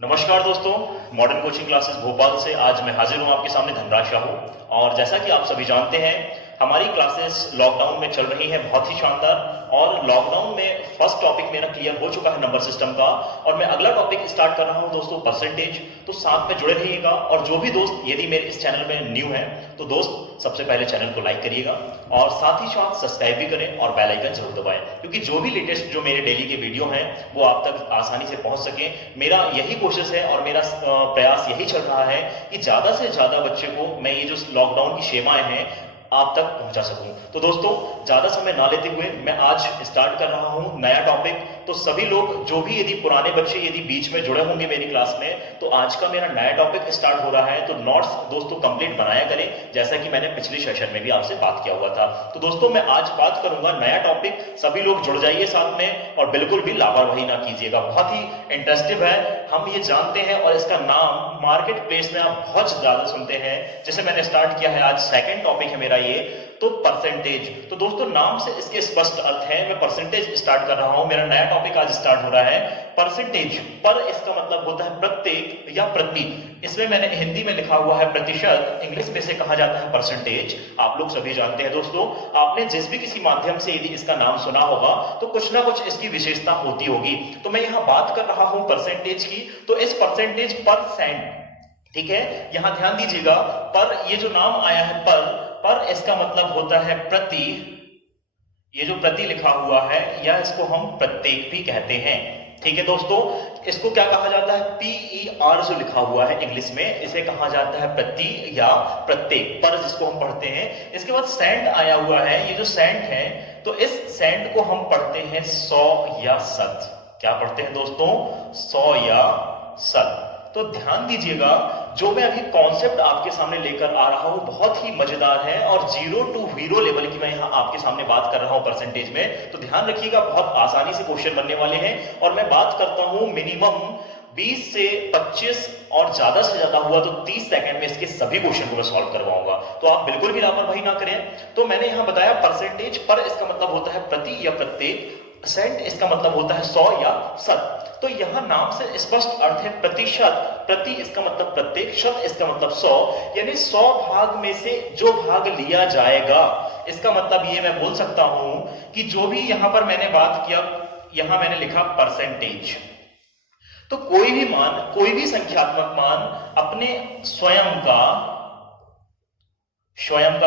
नमस्कार दोस्तों, modern coaching classes Bhopal से आज मैं हाजिर हूं आपके सामने धनराज शाहू। और जैसा कि आप सभी जानते हैं, हमारी क्लासेस लॉकडाउन में चल रही हैं बहुत ही शानदार। और लॉकडाउन में फर्स्ट टॉपिक मेरा क्लियर हो चुका है नंबर सिस्टम का, और मैं अगला टॉपिक स्टार्ट कर रहा हूं दोस्तों परसेंटेज। तो साथ में जुड़े रहिएगा। और जो भी दोस्त यदि मेरे इस चैनल में न्यू है तो दोस्त सबसे पहले चैनल को लाइक करिएगा और साथ ही साथ सब्सक्राइब भी करें और बेल आइकन जरूर दबाएं, क्योंकि जो भी लेटेस्ट जो मेरे डेली के वीडियो हैं वो आप तक आसानी से पहुंच सके। मेरा यही कोशिश है और मेरा प्रयास यही चल रहा है कि ज्यादा से ज्यादा बच्चे को मैं ये जो लॉकडाउन की सेवाएं हैं आप तक पहुंचा सकूं। तो दोस्तों, ज्यादा समय ना लेते हुए मैं आज स्टार्ट कर रहा हूं नया टॉपिक। तो सभी लोग जो भी यदि पुराने बच्चे यदि बीच में जुड़े होंगे मेरी क्लास में, तो आज का मेरा नया टॉपिक स्टार्ट हो रहा है। तो नोट्स दोस्तों कंप्लीट बनाया करें, जैसा कि मैंने पिछले सेशन में भी आपसे बात किया हुआ था। तो दोस्तों, मैं आज बात करूंगा नया टॉपिक। सभी लोग जुड़ जाइए साथ में और बिल्कुल भी लापरवाही ना कीजिएगा। बहुत ही इंटरेस्टिंग है, हम ये जानते हैं और इसका नाम मार्केट प्लेस में आप बहुत ज्यादा सुनते हैं। जैसे मैंने स्टार्ट किया है, आज सेकंड टॉपिक है मेरा ये, तो परसेंटेज। तो दोस्तों, नाम से इसके स्पष्ट अर्थ है, मैं परसेंटेज स्टार्ट कर रहा हूं। मेरा नया टॉपिक आज स्टार्ट हो रहा है परसेंटेज। पर इसका मतलब होता है प्रत्येक या प्रति। इसमें मैंने हिंदी में लिखा हुआ है प्रतिशत, इंग्लिश में से कहा जाता है परसेंटेज। आप लोग सभी जानते हैं दोस्तों, आपने जिस भी किसी माध्यम से यदि इसका नाम सुना होगा तो कुछ ना कुछ इसकी विशेषता होती होगी। तो मैं यहां बात कर रहा हूं परसेंटेज की। तो इस परसेंटेज परसेंट, ठीक है, यहां ध्यान दीजिएगा। पर ये जो नाम आया है पर इसका मतलब होता है प्रति। ये जो प्रति लिखा हुआ है या इसको हम प्रत्येक भी कहते हैं। ठीक है दोस्तों, इसको क्या कहा जाता है? PER जो लिखा हुआ है इंग्लिश में, इसे कहा जाता है प्रति या प्रत्येक। पर जिसको हम पढ़ते हैं, इसके बाद सेंट आया हुआ है। ये जो सेंट है, तो इस सेंट को हम पढ़ते हैं 100 या शत। क्या पढ़ते हैं दोस्तों? 100 या शत। तो ध्यान दीजिएगा, जो मैं अभी कॉन्सेप्ट आपके सामने लेकर आ रहा हूं बहुत ही मजेदार है और 0 to हीरो लेवल की मैं यहां आपके सामने बात कर रहा हूं परसेंटेज में। तो ध्यान रखिएगा, बहुत आसानी से क्वेश्चन बनने वाले हैं। और मैं बात करता हूं मिनिमम 20 से 25 और ज्यादा से ज्यादा हुआ तो 30 सेकंड में इसके सभी क्वेश्चन को मैं सॉल्व करवाऊंगा। तो आप बिल्कुल भी लापरवाही ना करें। तो मैंने यहां बताया परसेंटेज। पर इसका मतलब होता है प्रति या प्रत्येक। सेंट इसका मतलब होता है 100 या शत। तो यहां नाम से स्पष्ट अर्थ है प्रतिशत। प्रति इसका मतलब प्रत्येक, शत इसका मतलब 100, यानी 100 भाग में से जो भाग लिया जाएगा। इसका मतलब ये मैं बोल सकता हूं कि जो भी यहां पर मैंने बात किया, यहां मैंने लिखा परसेंटेज। तो कोई भी मान, कोई भी संख्यात्मक मान अपने स्वयं का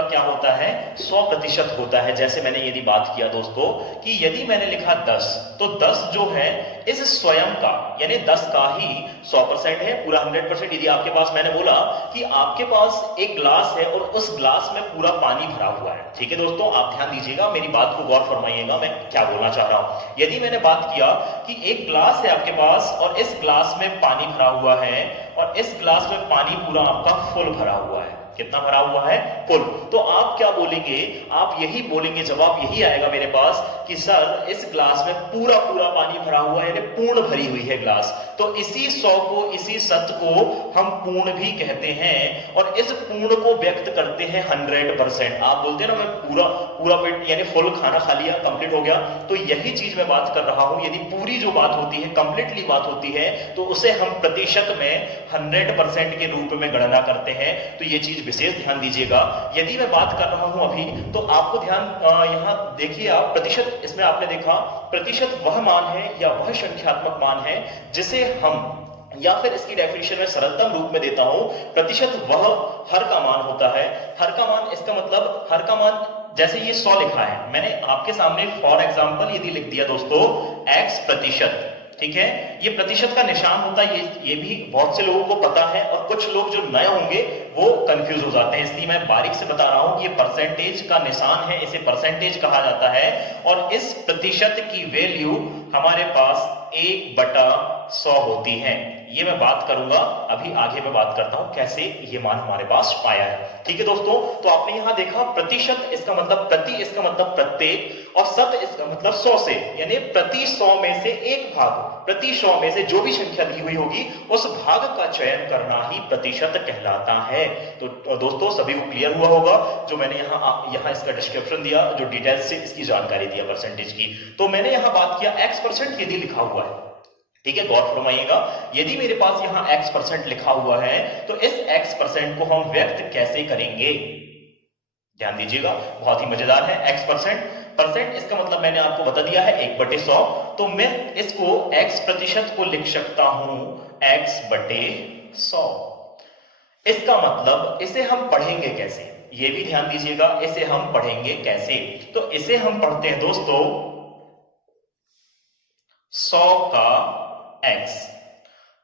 क्या होता है? 100% होता है। जैसे मैंने यदि बात किया दोस्तों कि यदि मैंने लिखा 10, तो 10 जो है इस स्वयं का यानी 10 का ही 100% है, पूरा 100%। यदि आपके पास, मैंने बोला कि आपके पास एक ग्लास है और उस ग्लास में पूरा पानी भरा हुआ है। ठीक है दोस्तों, आप ध्यान दीजिएगा, मेरी बात को गौर फरमाइएगा, मैं क्या बोलना चाह रहा हूं। यदि मैंने बात किया कि एक ग्लास है आपके पास और इस ग्लास में पानी भरा हुआ है, और इस ग्लास में पानी पूरा आपका फुल भरा हुआ है। कितना भरा हुआ है? फुल। तो आप क्या बोलेंगे? आप यही बोलेंगे, जवाब यही आएगा मेरे पास कि सर इस ग्लास में पूरा पूरा पानी भरा हुआ है, यानी पूर्ण भरी हुई है ग्लास। तो इसी 100 को, इसी सत को हम पूर्ण भी कहते हैं, और इस पूर्ण को व्यक्त करते हैं 100%। आप बोलते हैं ना, मैं पूरा पूरा पेट यानी फुल खाना खा लिया, कंप्लीट हो गया। तो यही चीज मैं बात कर रहा हूं। यदि पूरी जो बात होती है, कंप्लीटली बात होती है, तो उसे हम प्रतिशत में 100% के रूप में गणना करते हैं। तो ये चीज विशेष ध्यान दीजिएगा। यदि मैं बात कर रहा हूं अभी, तो आपको ध्यान यहां देखिए आप, प्रतिशत, इसमें आपने देखा प्रतिशत वह मान है या वह संख्यात्मक मान है जिसे हम, या फिर इसकी डेफिनेशन में सरलतम रूप में देता हूं, प्रतिशत वह हर का मान होता है। हर का मान, इसका मतलब हर का मान, जैसे ये 100 लिखा है, मैंने आपके सामने फॉर एग्जांपल यदि लिख दिया दोस्तों x प्रतिशत, ठीक है, ये प्रतिशत का निशान होता है। ये भी बहुत से लोगों को पता है, और कुछ लोग जो नए होंगे वो कंफ्यूज हो जाते हैं, इसलिए मैं बारीक से बता रहा हूं कि ये परसेंटेज का निशान है, इसे परसेंटेज कहा जाता है। और इस प्रतिशत की वैल्यू हमारे पास 1/100 होती है। ये मैं बात करूंगा अभी आगे, मैं बात करता हूं कैसे ये मान हमारे पास पाया है। ठीक है दोस्तों, तो आपने यहां देखा प्रतिशत इसका मतलब प्रति, इसका मतलब प्रत्येक, और शत इसका मतलब 100 से, यानी प्रति 100 में से एक भाग, प्रति 100 में से जो भी संख्या दी हुई होगी उस भाग का चयन करना ही प्रतिशत कहलाता है। तो दोस्तों, सभी को क्लियर हुआ होगा जो मैंने यहां इसका डिस्क्रिप्शन दिया, जो डिटेल्स से इसकी जानकारी दिया परसेंटेज की। तो मैंने यहां बात किया x% यदि लिखा हुआ है, ठीक है, गौर फरमाइएगा। यदि मेरे पास यहां x% लिखा हुआ है तो इस x% को हम व्यक्त कैसे करेंगे, ध्यान दीजिएगा, बहुत ही मजेदार है। x%, इसका मतलब मैंने आपको बता दिया है 1/100, तो मैं इसको x% को लिख सकता हूं x/100। इसका मतलब इसे हम पढ़ेंगे कैसे, ये भी ध्यान दीजिएगा, इसे हम पढ़ेंगे कैसे। तो इसे हम पढ़ते हैं दोस्तों 100 का x,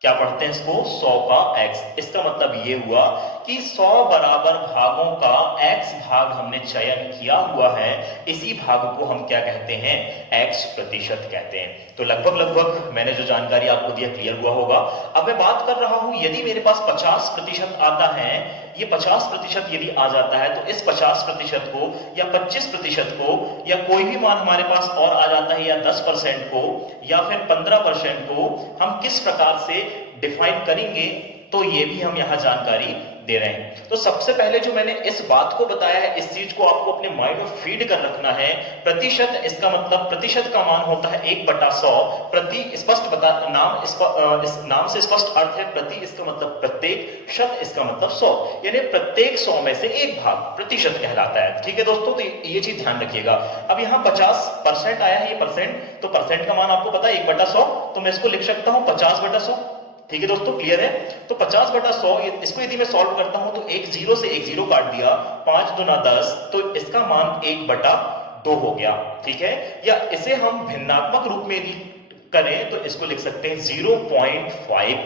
क्या पढ़ते हैं इसको, 100 का x। इसका मतलब ये हुआ कि 100 बराबर भागों का x भाग हमने चयन किया हुआ है, इसी भाग को हम क्या कहते हैं, x% कहते हैं। तो लगभग मैंने जो जानकारी आपको दिया क्लियर हुआ होगा। अब मैं बात कर रहा हूं, यदि मेरे पास 50% आता है, ये 50% यदि आ जाता है तो इस 50% को या 25% को या कोई भी मान हमारे पास और आ जाता है, या 10% को या फिर 15% को हम किस प्रकार से डिफाइन करेंगे, तो ये भी हम यहां जानकारी दे रहे हैं। तो सबसे पहले जो मैंने इस बात को बताया है, इस चीज को आपको अपने माइंड में फीड कर रखना है। प्रतिशत, इसका मतलब प्रतिशत का मान होता है 1/100। प्रति स्पष्ट बता, इस नाम से स्पष्ट अर्थ है प्रति, इसका मतलब प्रत्येक, शत इसका मतलब 100, यानी प्रत्येक 100 में से एक भाग प्रतिशत कहलाता है। ठीक है दोस्तों, तो ये चीज ध्यान रखिएगा। अब यहाँ 50% आया है, ये परसेंट, तो परसेंट का मान आपको पता है 1/100, तो मैं इसको लिख सकता हूं 50/100। ठीक है दोस्तों, क्लियर है। तो 50/100, इसको यदि मैं सॉल्व करता हूं तो एक 0 से एक 0 काट दिया, 5 दूना 10, तो इसका मान 1/2 हो गया। ठीक है, या इसे हम भिन्नात्मक रूप में यदि करें तो इसको लिख सकते हैं 0.5।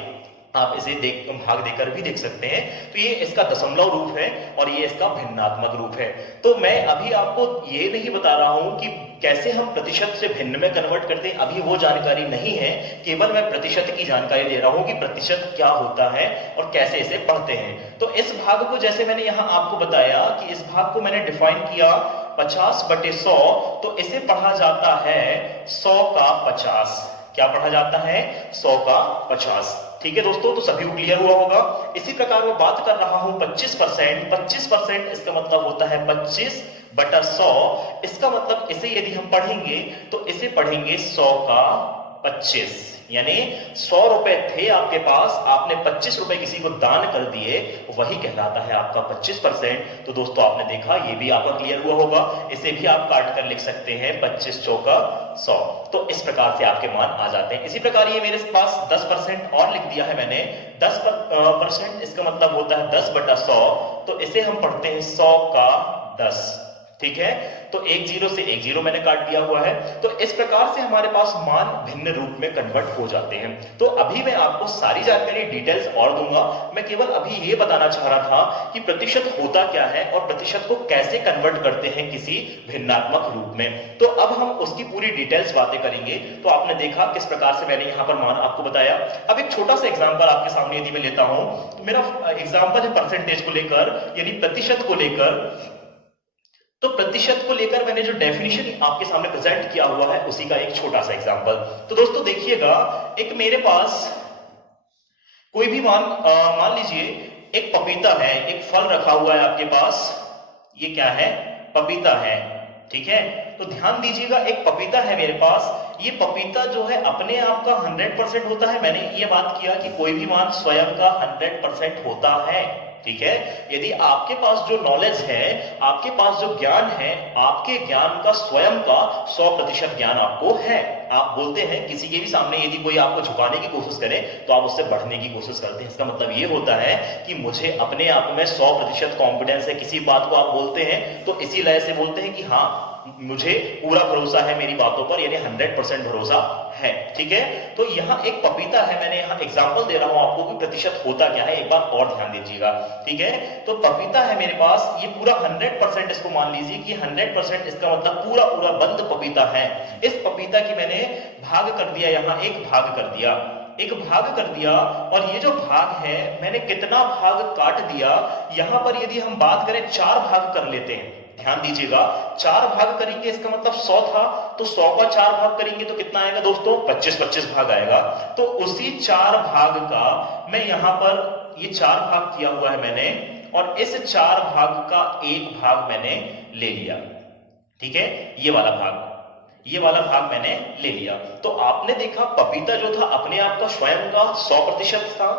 आप इसे भाग देकर भी देख सकते हैं। तो ये इसका दशमलव रूप है और ये इसका भिन्नात्मक रूप है। तो मैं अभी आपको ये नहीं बता रहा हूं कि कैसे हम प्रतिशत से भिन्न में कन्वर्ट करते हैं, अभी वो जानकारी नहीं है। केवल मैं प्रतिशत की जानकारी दे रहा हूं कि प्रतिशत क्या होता है और कैसे इसे पढ़ते हैं। तो इस भाग को, जैसे मैंने यहां आपको बताया कि इस भाग को मैंने डिफाइन किया 50/100, तो इसे पढ़ा जाता है 100 का 50। क्या पढ़ा जाता है, 100 का 50। ठीक है दोस्तों, तो सभी को क्लियर हुआ होगा। इसी प्रकार मैं बात कर रहा हूं 25%। 25% इसका मतलब होता है 25/100। इसका मतलब इसे यदि हम पढ़ेंगे तो इसे पढ़ेंगे 100 का 25, यानी 100 रुपए थे आपके पास, आपने 25 रुपए किसी को दान कर दिए, वही कहलाता है आपका 25%। तो दोस्तों आपने देखा, ये भी आपका क्लियर हुआ होगा। इसे भी आप काट कर लिख सकते हैं 25 चौका 100। तो इस प्रकार से आपके मान आ जाते हैं। इसी प्रकार ये मेरे पास 10% और लिख दिया है मैंने, 10%, इसका मतलब होता है 10/100, तो इसे हम पढ़ते हैं 100 का 10। ठीक है, तो एक 0 से एक 0 मैंने काट दिया हुआ है। तो इस प्रकार से हमारे पास मान भिन्न रूप में कन्वर्ट हो जाते हैं। तो अभी मैं आपको सारी जानकारी डिटेल्स और दूंगा, मैं केवल अभी ये बताना चाह रहा था कि प्रतिशत होता क्या है और प्रतिशत को कैसे कन्वर्ट करते हैं किसी भिन्नात्मक रूप में। तो अब हम उसकी पूरी डिटेल्स बातें करेंगे। तो आपने देखा किस प्रकार से मैंने यहां पर मान आपको बताया। अब एक छोटा सा एग्जाम्पल आपके सामने यदि मैं लेता हूं, तो मेरा एग्जाम्पल है परसेंटेज को लेकर, यानी प्रतिशत को लेकर। तो प्रतिशत को लेकर मैंने जो डेफिनेशन आपके सामने प्रेजेंट किया हुआ है, उसी का एक छोटा सा एग्जांपल। तो दोस्तों देखिएगा, एक मेरे पास कोई भी मान लीजिए एक पपीता है, एक फल रखा हुआ है आपके पास। ये क्या है, पपीता है। ठीक है, तो ध्यान दीजिएगा, एक पपीता है मेरे पास। ये पपीता जो है अपने आप का 100% होता है। मैंने ये बात किया कि कोई भी मान स्वयं का 100% होता है। ठीक है, यदि आपके पास जो नॉलेज है, आपके पास जो ज्ञान है, आपके ज्ञान का स्वयं का 100% ज्ञान आपको है। आप बोलते हैं किसी के भी सामने यदि कोई आपको झुकाने की कोशिश करे तो आप उससे बढ़ने की कोशिश करते हैं। इसका मतलब ये होता है कि मुझे अपने आप में 100% कॉन्फिडेंस है। किसी बात को आप बोलते हैं तो इसी लय से बोलते हैं कि हाँ, मुझे पूरा भरोसा है मेरी बातों पर, यानी 100% भरोसा है। ठीक है, तो यहाँ एक पपीता है, मैंने यहाँ एग्जांपल दे रहा हूं आपको कि प्रतिशत होता क्या है, एक बार और ध्यान दीजिएगा। ठीक है, तो पपीता है मेरे पास, ये पूरा 100%, इसको मान लीजिए कि 100% इसका मतलब पूरा बंद पपीता है। इस पपीता की मैंने भाग कर दिया, यहाँ एक भाग कर दिया, एक भाग कर दिया, और ये जो भाग है मैंने कितना भाग काट दिया। यहां पर यदि हम बात करें 4 भाग कर लेते हैं, ध्यान दीजिएगा, 4 भाग करेंगे, इसका मतलब 100 था, तो 100 का 4 भाग करेंगे तो कितना आएगा दोस्तों, 25 भाग आएगा। तो उसी 4 भाग का मैं यहां पर ये 4 भाग किया हुआ है मैंने, और इस 4 भाग का एक भाग मैंने ले लिया। ठीक है, ये वाला भाग, ये वाला भाग मैंने ले लिया। तो आपने देखा पपीता जो था अपने आप का स्वयं का 100% था।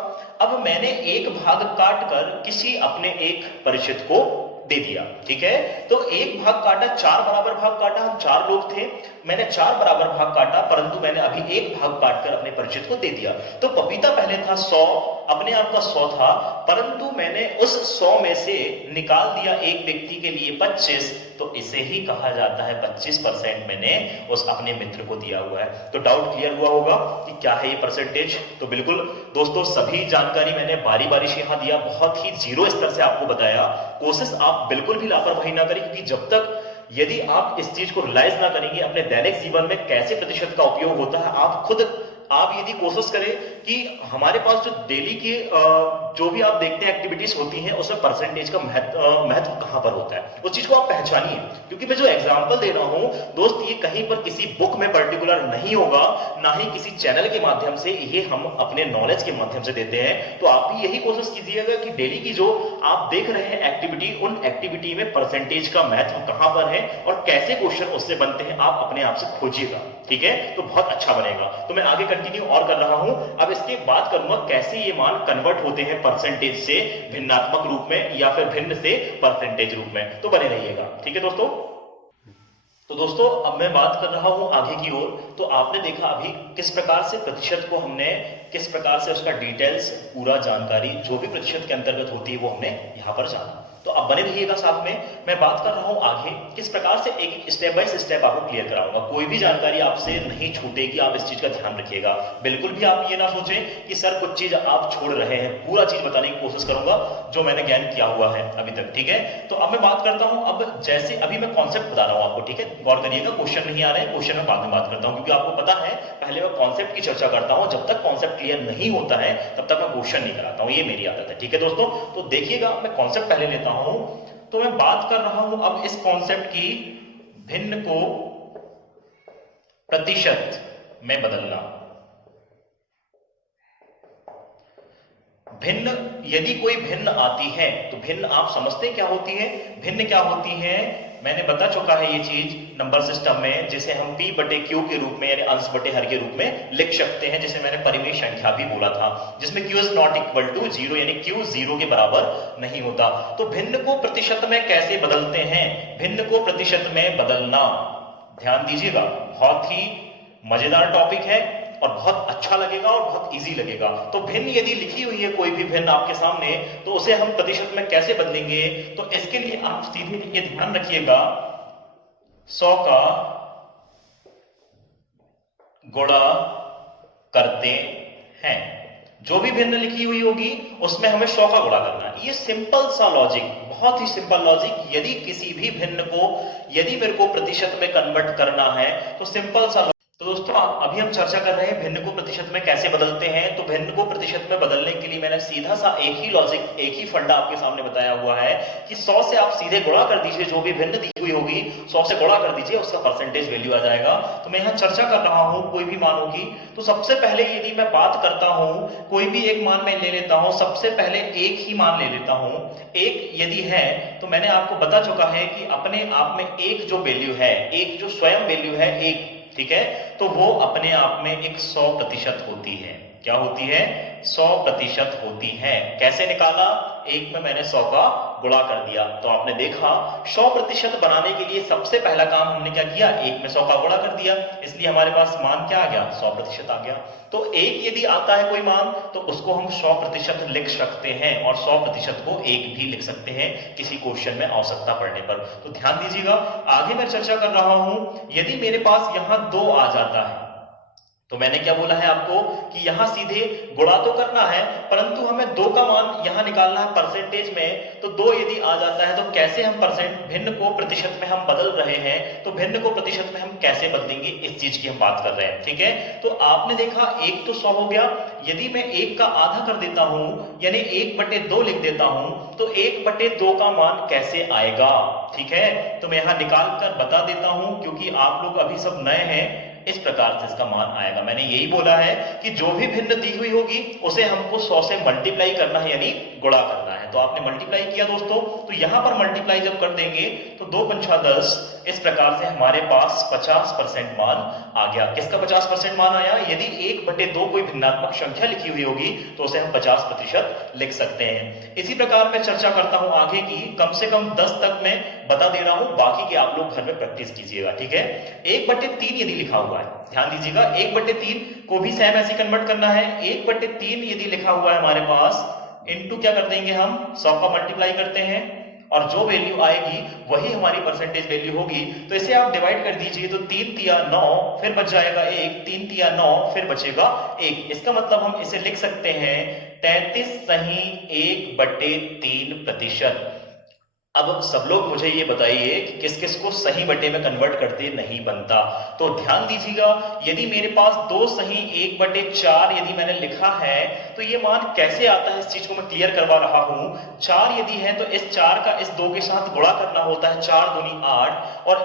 अब मैंने एक भाग काट कर किसी अपने एक परिचित को दे दिया, ठीक है। तो एक भाग काटा, 4 बराबर भाग काटा, हम 4 लोग थे, मैंने 4 बराबर भाग काटा, परंतु मैंने अभी एक भाग काटकर अपने परिचित को दे दिया। तो पपीता पहले था 100, अपने आप का 100 था, परंतु मैंने उस 100 में से निकाल दिया एक व्यक्ति के लिए 25, तो इसे ही कहा जाता है 25% मैंने उस अपने मित्र को दिया हुआ है। तो डाउट क्लियर हुआ होगा कि क्या है ये परसेंटेज। तो बिल्कुल दोस्तों सभी जानकारी मैंने बारी बारी से यहां दिया, बहुत ही जीरो स्तर से आपको बताया। कोशिश आप बिल्कुल भी लापरवाही ना करें, क्योंकि जब तक यदि आप इस चीज को रियलाइज ना करेंगे अपने दैनिक जीवन में कैसे प्रतिशत का उपयोग होता है, आप यदि कोशिश करें कि हमारे पास जो डेली की जो भी आप देखते हैं एक्टिविटीज होती हैं उसमें परसेंटेज का महत्व कहां पर होता है, उस चीज को आप पहचानिए। क्योंकि मैं जो एग्जांपल दे रहा हूं दोस्त, ये कहीं पर किसी बुक में पर्टिकुलर नहीं होगा, ना ही किसी चैनल के माध्यम से, ये हम अपने नॉलेज के माध्यम से देते हैं। तो आप भी यही कोशिश कीजिएगा कि डेली की जो आप देख रहे हैं एक्टिविटी, उन एक्टिविटी में परसेंटेज का महत्व कहां पर है और कैसे क्वेश्चन उससे बनते हैं, आप अपने आप से खोजिएगा, ठीक है। तो बहुत अच्छा बनेगा। तो मैं आगे कंटिन्यू और कर रहा हूं। अब इसके बाद करूंगा कैसे ये मान कन्वर्ट होते हैं परसेंटेज से भिन्नात्मक रूप में या फिर भिन्न से परसेंटेज रूप में। तो बने रहिएगा, ठीक है दोस्तों। तो दोस्तों अब मैं बात कर रहा हूं आगे की ओर। तो आपने देखा अभी किस प्रकार से प्रतिशत को हमने, किस प्रकार से उसका डिटेल्स, पूरा जानकारी जो भी प्रतिशत के अंतर्गत होती है वो हमने यहां पर जाना। तो अब बने रहिएगा साथ में। मैं बात कर रहा हूं आगे किस प्रकार से, एक स्टेप बाय स्टेप आपको क्लियर कराऊंगा। कोई भी जानकारी आपसे नहीं छूटेगी, आप इस चीज का ध्यान रखिएगा। बिल्कुल भी आप ये ना सोचें कि सर कुछ चीज आप छोड़ रहे हैं, पूरा चीज बताने की कोशिश करूंगा जो मैंने ज्ञान किया हुआ है अभी तक, ठीक है। तो अब मैं बात करता हूं, अब जैसे अभी मैं कॉन्सेप्ट बता रहा हूं आपको, ठीक है। गौर करिएगा, क्वेश्चन नहीं आ रहे हैं, क्वेश्चन में बाद में बात करता हूं, क्योंकि आपको पता है पहले मैं कॉन्सेप्ट की चर्चा करता हूं। जब तक कॉन्सेप्ट क्लियर नहीं होता है तब तक मैं क्वेश्चन नहीं कराता हूं, ये मेरी आदत है, ठीक है दोस्तों। तो देखिएगा, मैं कॉन्सेप्ट पहले लेता हूं। तो मैं बात कर रहा हूं अब इस कॉन्सेप्ट की, भिन्न को प्रतिशत में बदलना। भिन्न, यदि कोई भिन्न आती है तो भिन्न आप समझते हैं क्या होती है, भिन्न क्या होती है, मैंने बता चुका है ये चीज नंबर सिस्टम में, जिसे हम p बटे q के रूप में यानी अंश बटे हर के रूप में लिख सकते हैं, जिसे मैंने परिमेय संख्या भी बोला था, जिसमें q is not equal to 0 यानी q 0 के बराबर नहीं होता। तो भिन्न को प्रतिशत में कैसे बदलते हैं, भिन्न को प्रतिशत में बदलना, ध्यान दीजिएगा, बहुत ही मजेदार टॉपिक है और बहुत अच्छा लगेगा और बहुत इजी लगेगा। तो भिन्न यदि लिखी हुई है कोई भी भिन्न आपके सामने, तो उसे हम प्रतिशत में कैसे बदलेंगे। तो इसके लिए आप सीधे ये ध्यान रखिएगा, 100 का गुणा करते हैं, जो भी भिन्न लिखी हुई होगी उसमें हमें 100 का गुणा करना है। ये सिंपल सा लॉजिक, बहुत ही सिंपल लॉजिक। यदि किसी भी भिन्न को, यदि मेरे को प्रतिशत में कन्वर्ट करना है तो सिंपल सा। तो दोस्तों अभी हम चर्चा कर रहे हैं भिन्न को प्रतिशत में कैसे बदलते हैं। तो भिन्न को प्रतिशत में बदलने के लिए मैंने सीधा सा एक ही लॉजिक, एक ही फंडा आपके सामने बताया हुआ है कि 100 से आप सीधे गुणा कर दीजिए, जो भी भिन्न दी हुई होगी 100 से गुणा कर दीजिए, उसका परसेंटेज वैल्यू आ जाएगा। तो मैं यहाँ चर्चा कर रहा हूं कोई भी मान होगी, तो सबसे पहले यदि मैं बात करता हूं, कोई भी एक मान मैं ले लेता हूं, सबसे पहले एक ही मान ले लेता हूं। एक यदि है तो मैंने आपको बता चुका है कि अपने आप में एक जो वैल्यू है, एक जो स्वयं वैल्यू है एक, ठीक है, तो वो अपने आप में एक 100% होती है। क्या होती है, 100% होती है। कैसे निकाला, एक में मैंने 100 का गुणा कर दिया। तो आपने देखा 100% बनाने के लिए सबसे पहला काम हमने क्या किया, एक में 100 का गुणा कर दिया, इसलिए हमारे पास मान क्या आ गया, 100% आ गया। तो एक यदि आता है कोई मान तो उसको हम 100% लिख सकते हैं और 100% को एक भी लिख सकते हैं किसी क्वेश्चन में आवश्यकता पड़ने पर। तो ध्यान दीजिएगा, आगे मैं चर्चा कर रहा हूं, यदि मेरे पास यहां 2 आ जाता है तो मैंने क्या बोला है आपको कि यहां सीधे गुणा तो करना है, परंतु हमें 2 का मान यहां निकालना है परसेंटेज में। तो 2 यदि आ जाता है तो कैसे हम भिन्न को प्रतिशत में हम बदल रहे हैं, तो भिन्न को प्रतिशत में हम कैसे बदलेंगे, इस चीज की हम बात कर रहे हैं, ठीक है। तो आपने देखा एक तो 100 हो गया, यदि मैं 1 का आधा कर देता हूं यानी 1/2 लिख देता हूं, तो 1/2 का मान कैसे आएगा, ठीक है। तो मैं यहां निकाल कर बता देता हूं, क्योंकि आप लोग अभी सब नए हैं, इस प्रकार से इसका मान आएगा। मैंने यही बोला है कि जो भी भिन्न दी हुई होगी उसे हमको 100 से मल्टीप्लाई करना है, यानी गुणा करना है। तो आपने मल्टीप्लाई किया दोस्तों, तो यहां पर मल्टीप्लाई जब कर देंगे तो 2 पंछा 10, इस प्रकार से हमारे पास 50% मान आ गया। किसका 50% मान आया? यदि 1/2 कोई भिन्नात्मक संख्या लिखी हुई होगी तो उसे हम 50% लिख सकते हैं। इसी प्रकार मैं चर्चा करता हूं आगे की, कम से कम 10 तक मैं बता दे रहा हूं, बाकी के आप लोग घर में प्रैक्टिस कीजिएगा, ठीक है। 1/3 यदि लिखा हुआ है, ध्यान दीजिएगा, 1/3 को भी सेम ऐसे कन्वर्ट करना है। 1/3 यदि लिखा हुआ है हमारे पास, इनटू क्या कर देंगे हम, 100 का मल्टीप्लाई करते हैं और जो वैल्यू आएगी वही हमारी परसेंटेज वैल्यू होगी। तो इसे आप डिवाइड कर दीजिए, तो 3 तिया 9, फिर बच जाएगा 1, 3 तिया 9, फिर बचेगा 1। इसका मतलब हम इसे लिख सकते हैं 33 सही 1/3%। अब सब लोग मुझे ये बताइए कि किस किस को सही बटे में कन्वर्ट करते नहीं बनता। तो ध्यान दीजिएगा, यदि मेरे पास 2 सही 1/4 यदि मैंने लिखा है तो ये मान कैसे आता है, इस चीज को मैं क्लियर करवा रहा हूं। 4 यदि है तो इस 4 का इस 2 के साथ गुणा करना होता है, 4 दूनी 8, और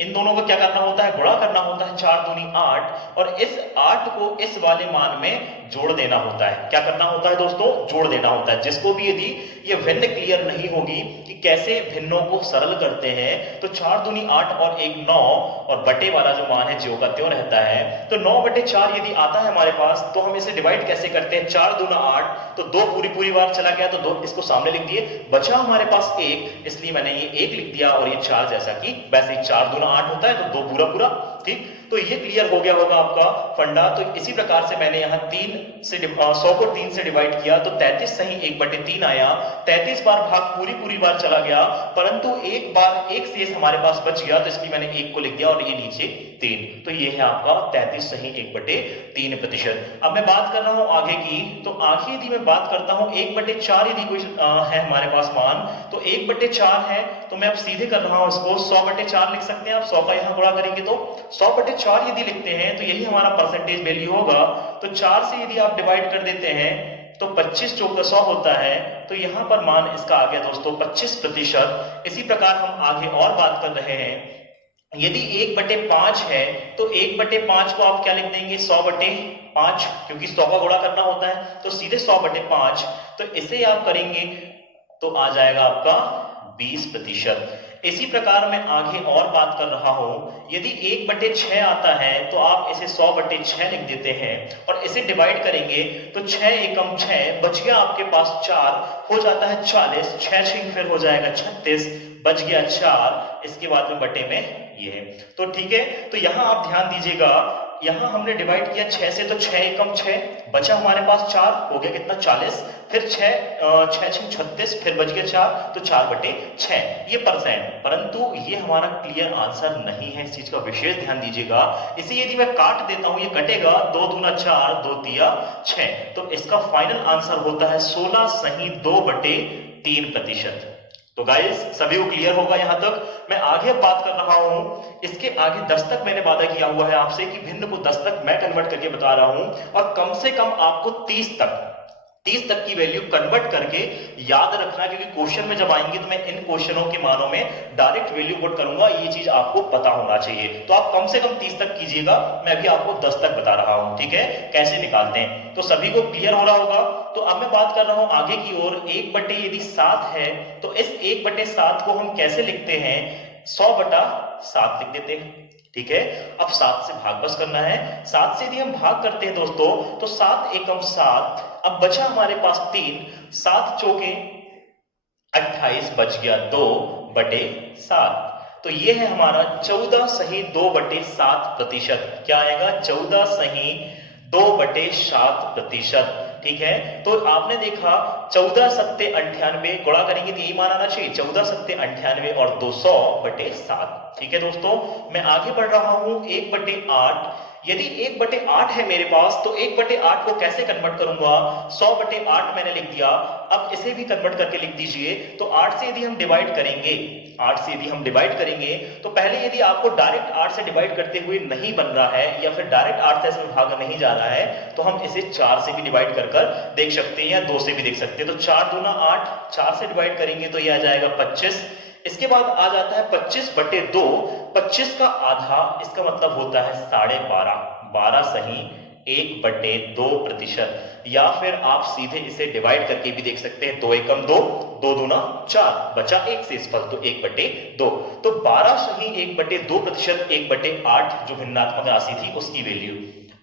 इन दोनों को क्या करना होता है, गुणा करना होता है, 4 दूनी 8, और इस 8 को इस वाले मान में जोड़ देना होता है। क्या करना होता है दोस्तों? जोड़ देना होता है। जिसको भी यदि ये भिन्न क्लियर नहीं होगी कि कैसे भिन्नों को सरल करते हैं, तो 4 दूनी 8 और 1 9, और बटे वाला जो मान है ज्यों का त्यों रहता है। तो 9/4 यदि आता है हमारे पास, तो हम इसे डिवाइड कैसे करते हैं, 4 दूना 8, तो 2 पूरी बार चला गया तो 2 इसको सामने लिख दिए, बचा हमारे पास 1, इसलिए मैंने ये 1 लिख दिया, और ये 4 जैसा कि वैसे ही 4 दूना 8 होता है तो 2 पूरा, ठीक। तो ये क्लियर हो गया होगा आपका फंडा। तो इसी प्रकार से मैंने यहाँ 100 को 3 से डिवाइड किया तो 33 सही 1/3 आया। 33 बार भाग पूरी बार चला गया, परंतु एक बार एक शेष हमारे पास बच गया, तो इसलिए मैंने 1 को लिख दिया और ये नीचे 3। तो ये है आपका 33 सही 1/3%। अब मैं बात कर रहा हूं आगे की, तो आगे यदि मैं बात करता हूं 1/4 यदि कोई है हमारे पास मान, तो 1/4 है, तो मैं अब सीधे कर रहा हूं इसको 100/4 लिख सकते हैं आप। 100 का यहां गुणा करेंगे तो 100/4 यदि लिखते हैं तो यही हमारा परसेंटेज वैल्यू होगा। तो 4 से यदि आप डिवाइड कर देते हैं तो 25 चौका 100 होता है, तो यहां पर मान इसका आ गया दोस्तों 25%। इसी प्रकार हम आगे और बात कर रहे हैं, यदि 1/5 है तो 1/5 को आप क्या लिख देंगे, 100/5, क्योंकि 100 का गुणा करना होता है, तो सीधे 100/5। तो इसे आप करेंगे तो आ जाएगा आपका 20%। इसी प्रकार मैं आगे और बात कर रहा हूं, यदि 1/6 आता है तो आप इसे 100/6 लिख देते हैं और इसे डिवाइड करेंगे तो 6 एकम 6, बच गया आपके पास 4, हो जाता है 40, 6 6 फिर हो जाएगा 36, बच गया 4, इसके बाद में बटे में ये है। तो ठीक है, तो यहां आप ध्यान दीजिएगा, यहां हमने डिवाइड किया 6 से, तो 6 एकम 6, बचा हमारे पास 4, हो गया कितना 40, फिर 6 36, फिर बच गया 4, तो 4/6 ये परसेंट। परंतु ये हमारा क्लियर आंसर नहीं है, इस चीज का विशेष ध्यान दीजिएगा। इसे यदि मैं काट देता हूं, ये कटेगा, 2 दूना 4, 2 तिया 6, तो इसका फाइनल आंसर होता है 16 सही 2/3%। तो गाइस सभी को क्लियर होगा यहां तक। मैं आगे बात कर रहा हूं, इसके आगे 10 तक मैंने वादा किया हुआ है आपसे कि भिन्न को 10 तक मैं कन्वर्ट करके बता रहा हूं, और कम से कम आपको 30 तक की वैल्यू कन्वर्ट करके याद रखना, क्योंकि क्वेश्चन में जब आएंगे तो मैं इन क्वेश्चनों के मानों में डायरेक्ट वैल्यू पुट करूंगा, ये चीज आपको पता होना चाहिए। तो आप कम से कम 30 तक कीजिएगा, मैं अभी आपको 10 तक बता रहा हूं, ठीक है, कैसे निकालते हैं। तो सभी को क्लियर हो रहा होगा। तो अब मैं बात कर रहा हूं आगे की ओर, 1/7 है, तो इस 1/7 को हम कैसे लिखते हैं, 100/7 लिख देते हैं, ठीक है। अब 7 से भाग बस करना है, 7 से यदि हम भाग करते हैं दोस्तों तो 7 एकम 7, अब बचा हमारे पास 3, 7 चौके 28, बच गया 2/7। तो ये है हमारा 14 सही 2/7%। क्या आएगा, 14 सही 2/7%, ठीक है। तो आपने देखा 14 सत्ते 98, गुणा करेंगे तो यही मान आना चाहिए, 14 सत्ते 98 और 200/7, ठीक है दोस्तों। मैं आगे बढ़ रहा हूं, 1/8, यदि 1/8 है मेरे पास तो 1/8 को कैसे कन्वर्ट करूंगा, 100/8 मैंने लिख दिया। अब इसे भी कन्वर्ट करके लिख दीजिए, तो 8 से यदि हम डिवाइड करेंगे, 8 से यदि हम डिवाइड करेंगे, तो पहले यदि आपको डायरेक्ट 8 से डिवाइड करते हुए नहीं बन रहा है, या फिर डायरेक्ट 8 से इसमें भाग नहीं जा रहा है, तो हम इसे 4 से भी डिवाइड कर देख सकते हैं, या 2 से भी देख सकते हैं। तो 4 दूना 8, 4 से डिवाइड करेंगे तो यह आ जाएगा 25, इसके बाद आ जाता है 25/2। 25 का आधा इसका मतलब होता है 12.5। 12 सही 1/2%। या फिर आप सीधे इसे डिवाइड करके भी देख सकते हैं, 2 एकम 2, 2 दूना 4, बचा 1 शेषफल, तो 1/2। तो 12 सही 1/2%, 1/8 जो भिन्नात्मक राशि थी उसकी वैल्यू।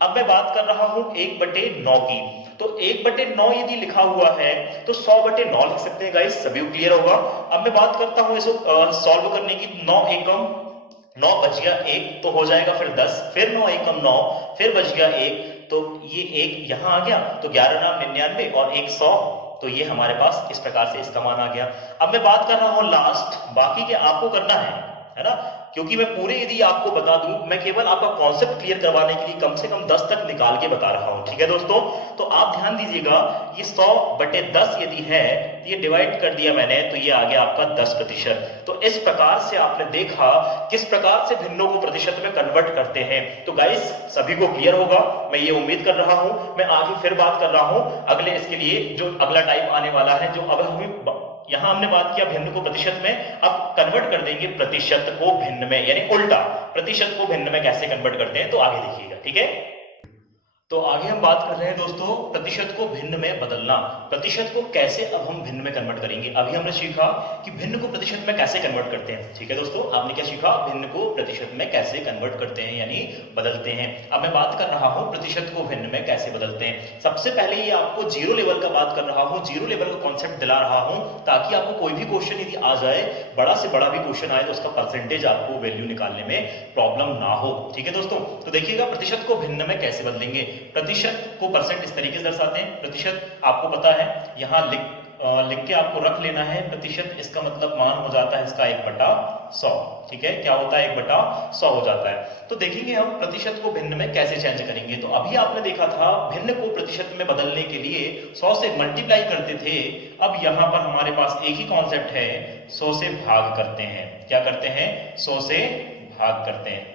अब मैं बात कर रहा हूं 1/9 की। तो 1/9 यदि लिखा हुआ है तो 100/9 लिख सकते हैं गाइस, सभी क्लियर होगा। अब मैं बात करता हूं इसको सॉल्व करने की। 9 एकम 9 बच गया 1 तो हो जाएगा फिर 10, फिर 9 एकम 9, फिर बच गया 1, तो ये 1 यहां आ गया, तो 11 नाम 99 और 1 100, तो ये हमारे पास इस प्रकार से इसका मान आ गया। अब मैं बात कर रहा हूं लास्ट, बाकी के आपको करना है ना, क्योंकि मैं पूरे यदि आपको बता दूं, मैं केवल आपका कॉन्सेप्ट क्लियर करवाने के लिए कम से कम 10 तक निकाल के बता रहा हूं, ठीक है दोस्तों। तो आप ध्यान दीजिएगा, ये 100/10 यदि है, ये डिवाइड कर दिया मैंने, तो ये आ गया आपका 10%। तो इस प्रकार से आपने देखा किस प्रकार से भिन्नों को प्रतिशत में कन्वर्ट करते हैं। तो गाइस सभी को क्लियर होगा, मैं ये उम्मीद कर रहा हूं। मैं आगे फिर बात कर रहा हूं अगले इसके लिए, जो अगला टाइप आने वाला है, जो अब हमें यहां हमने बात किया भिन्न को प्रतिशत में, अब कन्वर्ट कर देंगे प्रतिशत को भिन्न में, यानी उल्टा प्रतिशत को भिन्न में कैसे कन्वर्ट करते हैं, तो आगे देखिएगा, ठीक है। तो आगे हम बात कर रहे हैं दोस्तों प्रतिशत को भिन्न में बदलना। प्रतिशत को कैसे अब हम भिन्न में कन्वर्ट करेंगे। अभी हमने सीखा कि भिन्न को प्रतिशत में कैसे कन्वर्ट करते हैं, ठीक है दोस्तों। आपने क्या सीखा, भिन्न को प्रतिशत में कैसे कन्वर्ट करते हैं यानी बदलते हैं। अब मैं बात कर रहा हूं प्रतिशत को भिन्न में कैसे बदलते हैं। सबसे पहले ये आपको जीरो लेवल का बात कर रहा हूं, जीरो लेवल का कॉन्सेप्ट दिला रहा हूं, ताकि आपको कोई भी क्वेश्चन यदि आ जाए, बड़ा से बड़ा भी क्वेश्चन आए, तो उसका परसेंटेज आपको वैल्यू निकालने में प्रॉब्लम ना हो, ठीक है दोस्तों। तो देखिएगा प्रतिशत को भिन्न में कैसे बदलेंगे। प्रतिशत को परसेंट इस तरीके से दर्शाते हैं। प्रतिशत आपको पता है, यहां लिख के आपको रख लेना है प्रतिशत, इसका मतलब मान हो जाता है इसका 1/100, ठीक है। क्या होता है 1/100 हो जाता है। तो देखेंगे हम प्रतिशत को भिन्न में कैसे चेंज करेंगे। तो अभी आपने देखा था भिन्न को प्रतिशत में बदलने के लिए 100 से मल्टीप्लाई करते थे। अब यहां पर हमारे पास एक ही कॉन्सेप्ट है, 100 से भाग करते हैं। क्या करते हैं, 100 से भाग करते हैं,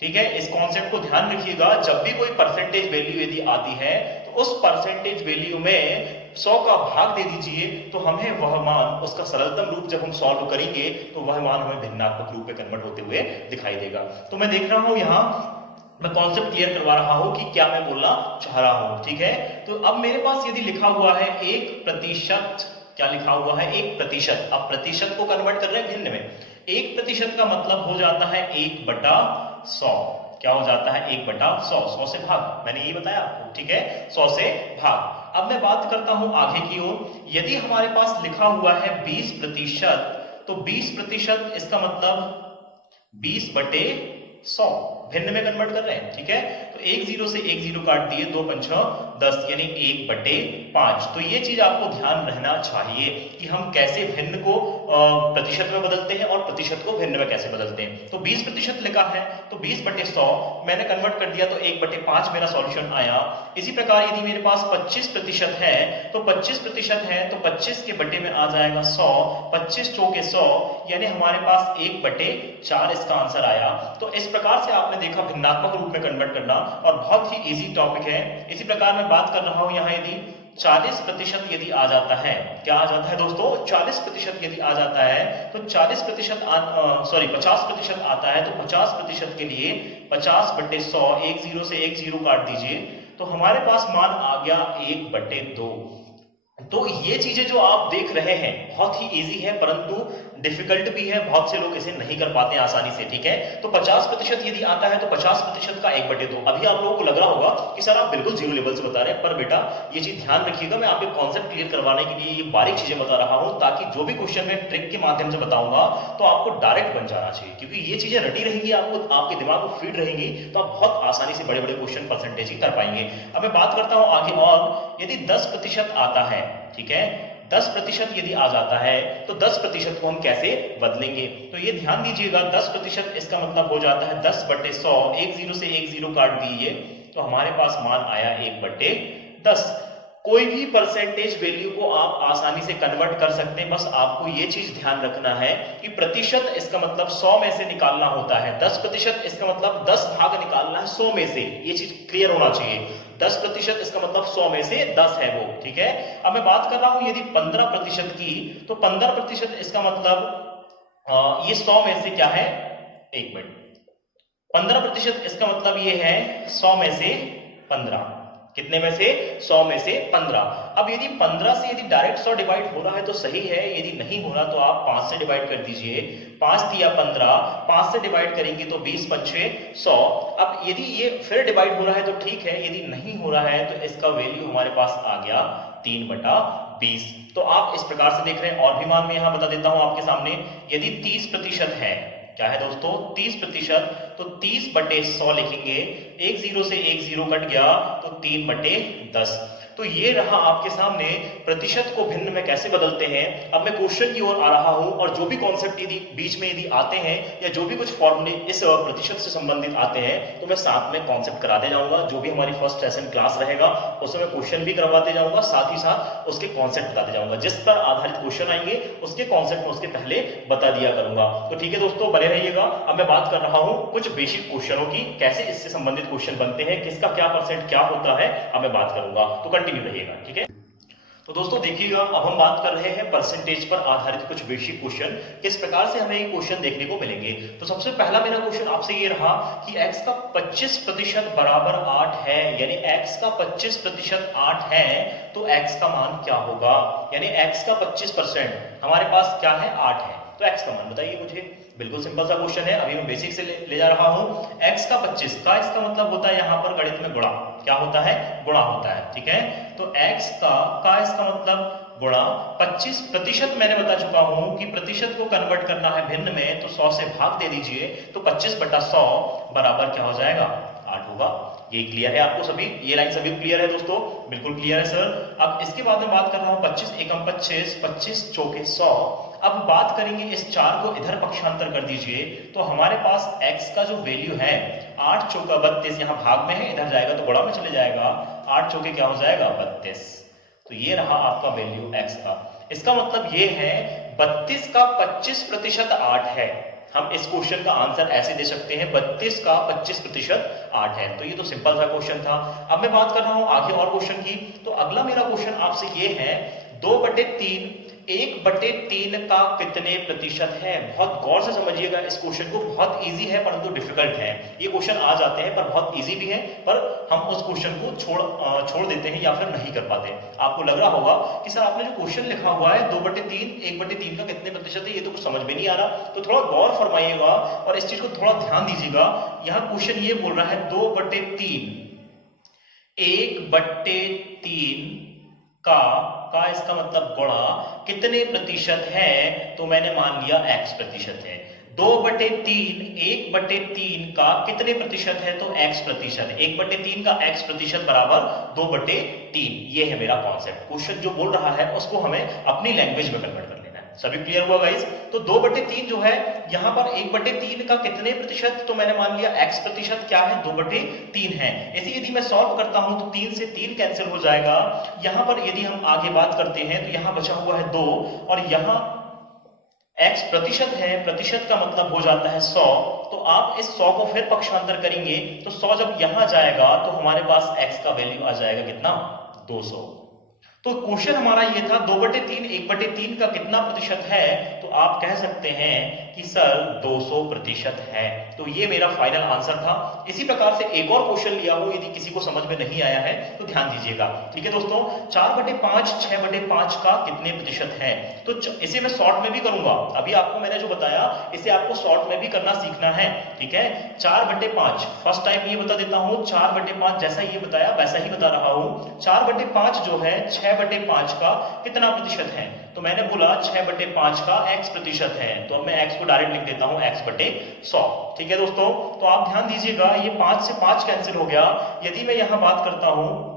ठीक है। इस कॉन्सेप्ट को ध्यान रखिएगा, जब भी कोई परसेंटेज वैल्यू यदि आती है तो उस परसेंटेज वैल्यू में 100 का भाग दे दीजिए, तो हमें वह मान, उसका सरलतम रूप जब हम सॉल्व करेंगे तो वह मान हमें भिन्नात्मक रूप में कन्वर्ट होते हुए दिखाई देगा। तो मैं देख रहा हूं यहां मैं कॉन्सेप्ट क्लियर करवा रहा हूं कि क्या मैं बोलना चाह रहा हूं, ठीक है। तो अब मेरे पास यदि लिखा हुआ है 1%, क्या लिखा हुआ है 1%। अब प्रतिशत को कन्वर्ट कर रहे हैं भिन्न में। 1% का मतलब हो जाता है 1/100। क्या हो जाता है 1/100, 100 से भाग, मैंने यही बताया आपको, ठीक है, 100 से भाग। अब मैं बात करता हूं आगे की ओर। यदि हमारे पास लिखा हुआ है 20%, तो 20% इसका मतलब 20/100 भिन्न में कन्वर्ट कर रहे हैं, ठीक है। तो 1 0 से 1 0 काट दिए, 2 5 10 यानी 1/5। तो ये चीज आपको ध्यान रहना चाहिए कि हम कैसे भिन्न को प्रतिशत में बदलते हैं और प्रतिशत को भिन्न में कैसे बदलते हैं। तो 20% लिखा है तो 20/100 मैंने कन्वर्ट कर दिया, तो 1/5 मेरा सॉल्यूशन आया। इसी प्रकार यदि मेरे पास 25% है, तो 25% है तो 25 के बटे में आ जाएगा 100, 25 चौके 100, यानी हमारे पास 1/4 इसका आंसर आया। तो इस प्रकार से आपने देखा भिन्नात्मक रूप में कन्वर्ट करना, और बहुत ही इजी टॉपिक है। इसी प्रकार मैं बात कर रहा हूं यहां यदि 40% यदि आ जाता है, क्या आ जाता है दोस्तों, 40% यदि आ जाता है तो 40% 50% आता है, तो 50% के लिए 50/100, 1 0 से 1 0 काट दीजिए, तो हमारे पास मान आ गया 1/2। तो ये चीजें जो आप देख रहे हैं बहुत ही इजी है, परंतु डिफिकल्ट भी है, बहुत से लोग इसे नहीं कर पाते आसानी से, ठीक है। तो 50% यदि आता है तो 50% का 1/2। अभी आप लोगों को लग रहा होगा कि सर आप बिल्कुल जीरो लेवल से बता रहे हैं, पर बेटा ये चीज ध्यान रखिएगा, मैं आपके कॉन्सेप्ट क्लियर करवाने के लिए ये बारीक चीजें बता रहा हूं, ताकि जो भी क्वेश्चन मैं ट्रिक के माध्यम से बताऊंगा तो आपको डायरेक्ट बन जाना चाहिए, क्योंकि ये चीजें रटी रहेंगी, आपको आपके दिमाग को फीड रहेंगी, तो आप बहुत आसानी से बड़े बड़े क्वेश्चन परसेंटेज ही कर पाएंगे। अब मैं बात करता हूं आगे, और यदि 10% आता है, ठीक है, 10% यदि आ जाता है तो 10% को हम कैसे बदलेंगे। तो ये ध्यान दीजिएगा, 10% इसका मतलब हो जाता है 10/100, 1 0 से 1 0 काट दिए, तो हमारे पास मान आया 1/10। कोई भी परसेंटेज वैल्यू को आप आसानी से कन्वर्ट कर सकते हैं, बस आपको ये चीज ध्यान रखना है कि प्रतिशत इसका मतलब 100 में से निकालना होता है, 10% इसका मतलब 10 भाग निकालना है 100 में से, ये चीज क्लियर होना चाहिए। 10% इसका मतलब 100 में से 10 है वो, ठीक है। अब मैं बात कर रहा हूं यदि 15% की, तो 15% इसका मतलब ये 100 में से क्या है, 1 मिनट, 15%, इसका मतलब ये है 100 में से 15, कितने में से, 100 में से 15। अब यदि 15 से यदि डायरेक्ट 100 डिवाइड हो रहा है तो सही है, यदि नहीं हो रहा तो आप 5 से डिवाइड कर दीजिए। 5 दिया 15, 5 से डिवाइड करेंगे तो 20 पंचे 100। अब यदि ये फिर डिवाइड हो रहा है तो ठीक है, यदि नहीं हो रहा है तो इसका वैल्यू हमारे पास आ गया 3/20। तो आप इस प्रकार से देख रहे हैं। और भी मान मैं यहां बता देता हूं आपके सामने, यदि 30% है, क्या है दोस्तों, 30%, तो 30/100 लिखेंगे। एक 0 से एक 0 कट गया तो 3/10। तो ये रहा आपके सामने प्रतिशत को भिन्न में कैसे बदलते हैं। अब मैं क्वेश्चन की ओर आ रहा हूं, और जो भी कॉन्सेप्ट यदि बीच में यदि आते हैं या जो भी कुछ फॉर्मूले इस प्रतिशत से संबंधित आते हैं तो मैं साथ में कॉन्सेप्ट कराते जाऊंगा। जो भी हमारी फर्स्ट सेशन क्लास रहेगा उसमें क्वेश्चन भी करवाते जाऊंगा, साथ ही साथ उसके कॉन्सेप्ट बताते जाऊंगा। जिस पर आधारित क्वेश्चन आएंगे उसके कॉन्सेप्ट में उसके पहले बता दिया करूंगा। तो ठीक है दोस्तों, बने रहिएगा। अब मैं बात कर रहा हूं कुछ बेसिक क्वेश्चनों की, कैसे इससे संबंधित क्वेश्चन बनते हैं, किसका क्या परसेंट क्या होता है, अब मैं बात करूंगा, तो कंटिन्यू रहिएगा, ठीक है। तो दोस्तों देखिएगा, अब हम बात कर रहे हैं परसेंटेज पर आधारित कुछ बेसिक क्वेश्चन, किस प्रकार से हमें ये क्वेश्चन देखने को मिलेंगे। तो सबसे पहला मेरा क्वेश्चन आपसे ये रहा कि x का 25% बराबर 8 है, यानी x का 25% 8 है, तो x का मान क्या होगा। यानी x का 25% हमारे पास क्या है, 8 है, तो x का मान बताइए मुझे। बिल्कुल सिंपल सा क्वेश्चन है, अभी मैं बेसिक से ले जा रहा हूं। x का 25 का इसका मतलब होता है यहां पर गणित में गुणा, क्या होता है, गुणा होता है, ठीक है। तो x का इसका मतलब गुणा 25%, मैंने बता चुका हूं कि प्रतिशत को कन्वर्ट करना है भिन्न में, तो 100 से भाग दे दीजिए, तो 25/100 बराबर क्या हो जाएगा, 8 होगा। ये क्लियर है आपको सभी, ये लाइन सभी क्लियर है दोस्तों, बिल्कुल क्लियर है सर। अब इसके बाद में बात कर रहा हूं 25 एकम 25, 25 चौके 100। अब बात करेंगे इस 4 को इधर पक्षांतर कर दीजिए, तो हमारे पास x का जो वैल्यू है 8 चौका 32, यहां भाग में है, इधर जाएगा तो गुणा में चले जाएगा, 8 चौके क्या हो जाएगा, 32। तो ये रहा आपका वैल्यू x का। इसका मतलब ये है 32 का 25% 8 है। हम इस क्वेश्चन का आंसर ऐसे दे सकते हैं, 32 का 25% 8 है। तो ये तो सिंपल सा क्वेश्चन था। अब मैं बात कर रहा हूं आगे और क्वेश्चन की। तो अगला मेरा क्वेश्चन आपसे ये है, 2/3 1/3 का कितने प्रतिशत है। बहुत गौर से समझिएगा इस क्वेश्चन को, बहुत इजी है परंतु डिफिकल्ट है। ये क्वेश्चन आ जाते हैं पर बहुत इजी भी है, पर हम उस क्वेश्चन को छोड़ देते हैं या फिर नहीं कर पाते। आपको लग रहा होगा कि सर आपने जो क्वेश्चन लिखा हुआ है 2/3 1/3 का कितने प्रतिशत है, ये तो कुछ समझ में नहीं आ रहा। तो थोड़ा गौर फरमाइएगा और इस चीज को थोड़ा ध्यान दीजिएगा। यहाँ क्वेश्चन ये बोल रहा है 2/3 1/3 का इसका मतलब गुणा कितने प्रतिशत है, तो मैंने मान लिया x प्रतिशत है। 2/3 1/3 का कितने प्रतिशत है, तो x प्रतिशत। 1/3 का x प्रतिशत बराबर 2/3। ये है मेरा कॉन्सेप्ट। क्वेश्चन जो बोल रहा है उसको हमें अपनी लैंग्वेज में कन्वर्ट कर लेना है। सभी क्लियर हुआ गाइस। तो 2/3 जो है यहां पर 1/3 का कितने प्रतिशत, तो मैंने मान लिया x प्रतिशत क्या है, 2/3 है। ऐसे यदि मैं सॉल्व करता हूं तो 3 से 3 कैंसिल हो जाएगा। यहां पर यदि हम आगे बात करते हैं तो यहां बचा हुआ है 2, और यहां x प्रतिशत है, प्रतिशत का मतलब हो जाता है 100। तो आप इस 100 को फिर पक्षांतर करेंगे तो 100 जब यहां जाएगा तो हमारे पास x का वैल्यू आ जाएगा कितना, 200। तो क्वेश्चन हमारा ये था 2/3 1/3 का कितना प्रतिशत है, तो आप कह सकते हैं कि सर 200% है। तो ये मेरा फाइनल आंसर था। इसी प्रकार से एक और क्वेश्चन लिया हो, यदि किसी को समझ में नहीं आया है तो ध्यान दीजिएगा, ठीक है दोस्तों। 4/5 6/5 का कितने प्रतिशत है, तो इसे मैं शॉर्ट में भी करूंगा। अभी आपको मैंने जो बताया इसे आपको शॉर्ट में भी करना सीखना है, ठीक है। 4/5 फर्स्ट टाइम ये बता देता हूं, 4/5 जैसा ये बताया वैसा ही बता रहा हूं। 4/5 जो है 6/5 का कितना प्रतिशत है, तो मैंने बोला 6/5 का x प्रतिशत है, तो अब मैं x को डायरेक्ट लिख देता हूं x/100, ठीक है दोस्तों। तो आप ध्यान दीजिएगा, ये 5 से 5 कैंसिल हो गया। यदि मैं यहां बात करता हूं,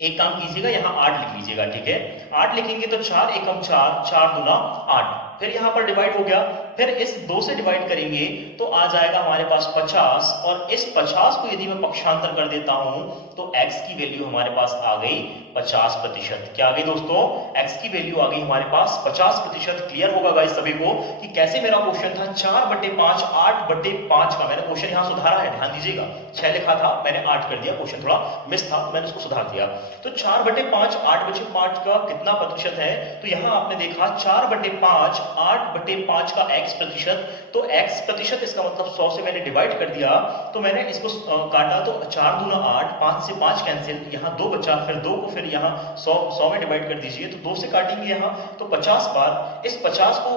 एक काम कीजिएगा, यहां 8 लिख लीजिएगा, ठीक है। 8 लिखेंगे तो 4 एकम 4, 4 दूना 8, फिर यहां पर डिवाइड हो गया। फिर इस 2 से डिवाइड करेंगे तो आ जाएगा हमारे पास 50, और इस 50 को यदि मैं पक्षांतर कर देता हूं तो x की वैल्यू हमारे पास आ गई 50%। क्या आ गई दोस्तों, x की वैल्यू आ गई हमारे पास 50%। क्लियर होगा गाइस सभी को कि कैसे मेरा क्वेश्चन था 4/5 8/5 का। मैंने क्वेश्चन यहां सुधारा है, ध्यान दीजिएगा। 6 लिखा था, मैंने 8 कर दिया, क्वेश्चन थोड़ा मिस था, मैंने उसको सुधार दिया। तो 4/5 8/5 का कितना प्रतिशत है, तो यहाँ आपने देखा 4/5, 8/5 का x प्रतिशत, तो x प्रतिशत इसका मतलब 100 से मैंने डिवाइड कर दिया, तो मैंने इसको काटा तो 4 दूना 8, 5 से 5 कैंसिल, यहाँ 2 बचा, फिर 2 को फिर यहाँ 100 में डिवाइड कर दीजिए, तो 2 से काटेंगे यहाँ तो 50 बार, इस 50 को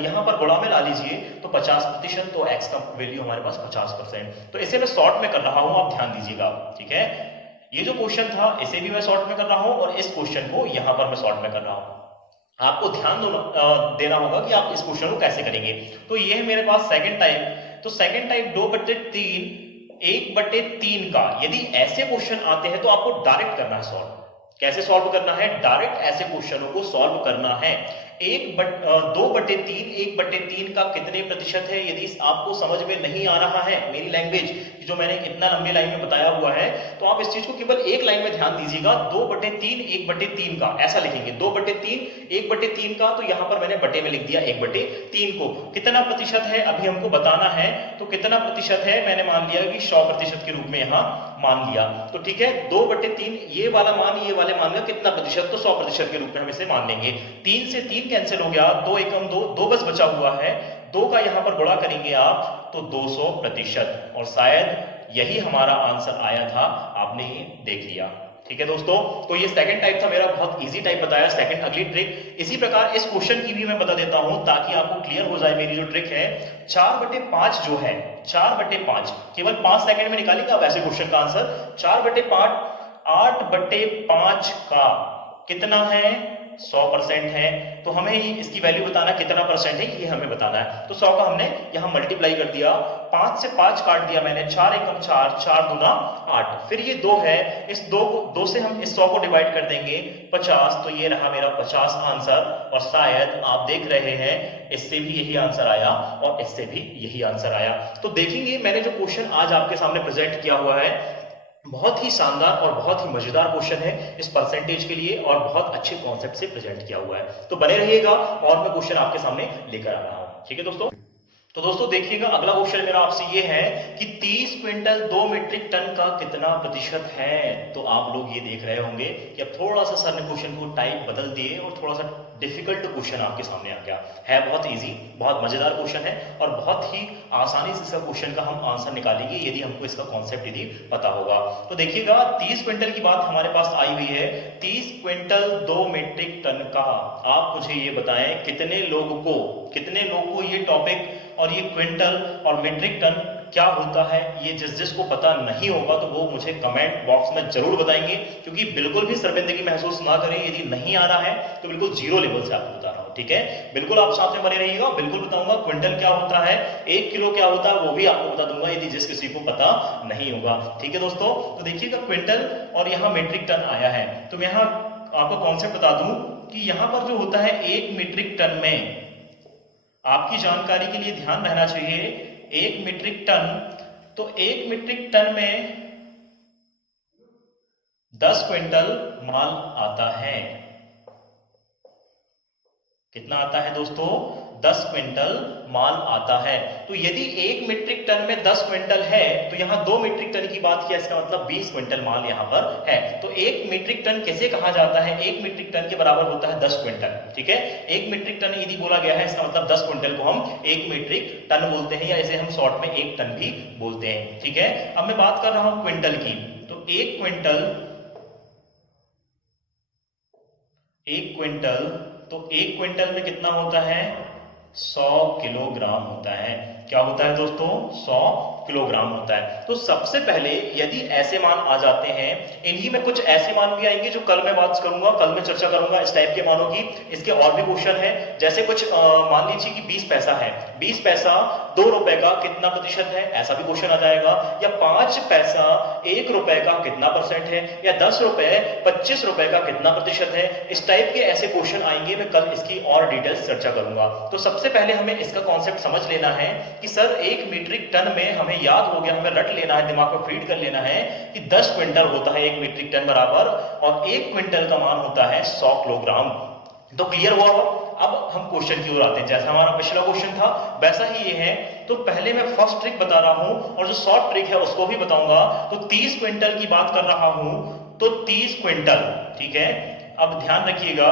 यहाँ पर गुणा में ला लीजिए तो 50%, तो x का वैल्यू हमारे पास 50%। तो इसे मैं शॉर्ट में कर रहा हूं, आप ध्यान दीजिएगा, ठीक है। ये जो क्वेश्चन था इसे भी मैं शॉर्ट में कर रहा हूं और इस क्वेश्चन को यहां पर मैं शॉर्ट में कर रहा हूं। आपको ध्यान देना होगा कि आप इस क्वेश्चन को कैसे करेंगे। तो ये है मेरे पास सेकंड टाइप। तो सेकंड टाइप 2/3, 1/3 का यदि ऐसे क्वेश्चन आते हैं तो आपको डायरेक्ट करना है सॉल्व। कैसे सॉल्व करना है? डायरेक्ट ऐसे क्वेश्चनों को सॉल्व करना है। 2/3, 1/3 का कितने प्रतिशत है, यदि आपको समझ में नहीं आ रहा है मेरी लैंग्वेज जो मैंने इतना लंबे लाइन में बताया हुआ है, तो आप इस चीज को केवल एक लाइन में ध्यान दीजिएगा। 2/3, 1/3 का ऐसा लिखेंगे। 2/3, 1/3 का, तो यहां पर मैंने बटे में लिख दिया 1/3 को। कितना प्रतिशत है अभी हमको बताना है, तो कितना प्रतिशत है मैंने मान लिया कि 100% के रूप में यहां मान लिया। तो ठीक है, 2/3 ये वाला मान, ये वाले मान का कितना प्रतिशत, तो 100% के रूप में हम इसे मान लेंगे। 3 से 3 कैंसिल हो गया, 2 एकम 2, 2 बस बचा हुआ है, 2 का यहां पर गुणा करेंगे आप तो 200%, और शायद यही हमारा आंसर आया था, आपने ये देख लिया। ठीक है दोस्तों, तो ये सेकंड टाइप था मेरा, बहुत इजी टाइप बताया, सेकंड अगली ट्रिक। इसी प्रकार इस क्वेश्चन की भी मैं बता देता हूं ताकि आपको क्लियर हो जाए मेरी जो ट्रिक है। 4/5 जो है, 4/5 केवल 5 सेकंड में निकालेंगे आप ऐसे क्वेश्चन का आंसर। 4/5, 8/5 का कितना है, 100% है, तो हमें इसकी वैल्यू बताना कितना परसेंट है, ये हमें बताना है। तो 100 का हमने यहां मल्टीप्लाई कर दिया, 5 से 5 काट दिया मैंने, 4 एकम 4, 4 दूना 8, फिर ये 2 है, इस 2 से हम इस 100 को डिवाइड कर देंगे 50, तो ये रहा मेरा 50 आंसर। और शायद आप देख रहे हैं इससे भी यही आंसर आया और इससे भी यही आंसर आया। तो देखेंगे मैंने जो क्वेश्चन आज आपके सामने प्रेजेंट किया हुआ है, बहुत ही शानदार और बहुत ही मजेदार क्वेश्चन है इस परसेंटेज के लिए, और बहुत अच्छे कॉन्सेप्ट से प्रेजेंट किया हुआ है। तो बने रहिएगा और मैं क्वेश्चन आपके सामने लेकर आ रहा हूं। ठीक है दोस्तों, तो दोस्तों देखिएगा अगला क्वेश्चन मेरा आपसे ये है कि 30 क्विंटल 2 मीट्रिक टन का कितना प्रतिशत है। तो आप लोग ये देख रहे होंगे कि अब थोड़ा सा सर ने क्वेश्चन को टाइप बदल दिए और थोड़ा सा डिफिकल्ट क्वेश्चन आपके सामने आ गया है। बहुत इजी, बहुत मजेदार क्वेश्चन है और बहुत ही आसानी से इसका क्वेश्चन का हम आंसर निकालेंगे यदि हमको इसका कॉन्सेप्ट यदि पता होगा। तो देखिएगा 30 क्विंटल की बात हमारे पास आई हुई है। 30 क्विंटल 2 मीट्रिक टन का, आप मुझे ये बताएं कितने लोगों को ये टॉपिक और ये क्विंटल और मीट्रिक टन क्या होता है, ये जिसको पता नहीं होगा तो वो मुझे कमेंट बॉक्स में जरूर बताएंगे, क्योंकि बिल्कुल भी शर्मिंदगी महसूस ना करें। यदि नहीं आ रहा है तो बिल्कुल जीरो लेवल से आपको बता रहा हूं, ठीक है। बिल्कुल आप साथ में बने रहिएगा, बिल्कुल बताऊंगा क्विंटल क्या होता है, 1 किलो क्या होता है वो भी आपको बता दूंगा यदि जिस किसी को पता नहीं होगा। ठीक है दोस्तों, तो देखिएगा क्विंटल और यहाँ मीट्रिक टन आया है, तो मैं यहाँ आपको कॉन्सेप्ट बता दूं कि यहाँ पर जो होता है 1 मीट्रिक टन में, आपकी जानकारी के लिए ध्यान रहना चाहिए, 1 मीट्रिक टन, तो 1 मीट्रिक टन में 10 क्विंटल माल आता है। कितना आता है दोस्तों? 10 क्विंटल माल आता है। तो यदि 1 मीट्रिक टन में 10 क्विंटल है तो यहां 2 मीट्रिक टन की बात किया, इसका मतलब 20 क्विंटल माल यहां पर है। तो 1 मीट्रिक टन कैसे कहा जाता है? 1 मीट्रिक टन के बराबर होता है 10 क्विंटल। ठीक है, 1 मीट्रिक टन यदि बोला गया है इसका मतलब 10 क्विंटल को हम 1 मीट्रिक टन बोलते हैं, या इसे हम शॉर्ट में 1 टन भी बोलते हैं। ठीक है, अब मैं बात कर रहा हूं क्विंटल की, तो 1 क्विंटल, तो 1 क्विंटल में कितना होता है? 100 किलोग्राम होता है। क्या होता है दोस्तों? 100 किलोग्राम होता है। तो सबसे पहले यदि ऐसे मान आ जाते हैं, इन्हीं में कुछ ऐसे मान भी आएंगे जो कल मैं बात करूंगा, कल मैं चर्चा करूंगा इस टाइप के मानों की। इसके और भी क्वेश्चन है, जैसे कुछ मान लीजिए कि 20 पैसा है, 20 पैसा 2 रुपए का कितना प्रतिशत है, ऐसा भी क्वेश्चन आ जाएगा। या 5 पैसा 1 रुपए का कितना परसेंट है, या 10 रुपए 25 रुपए का कितना प्रतिशत है। इस टाइप के ऐसे क्वेश्चन आएंगे, मैं कल इसकी और डिटेल्स चर्चा करूंगा। तो सबसे पहले हमें इसका कॉन्सेप्ट समझ लेना है कि सर 1 मीट्रिक टन में, हमें याद हो गया, हमें रट लेना है, दिमाग को फीड कर लेना है कि 10 क्विंटल होता है 1 मीट्रिक टन बराबर, और 1 क्विंटल का मान होता है 100 किलोग्राम। तो क्लियर हुआ? अब हम क्वेश्चन की ओर आते हैं। जैसा हमारा पिछला क्वेश्चन था वैसा ही ये है। तो पहले मैं फर्स्ट ट्रिक बता रहा हूं और जो शॉर्ट ट्रिक है उसको भी बताऊंगा। तो 30 क्विंटल की बात कर रहा हूं, तो 30 क्विंटल, ठीक है, अब ध्यान रखिएगा,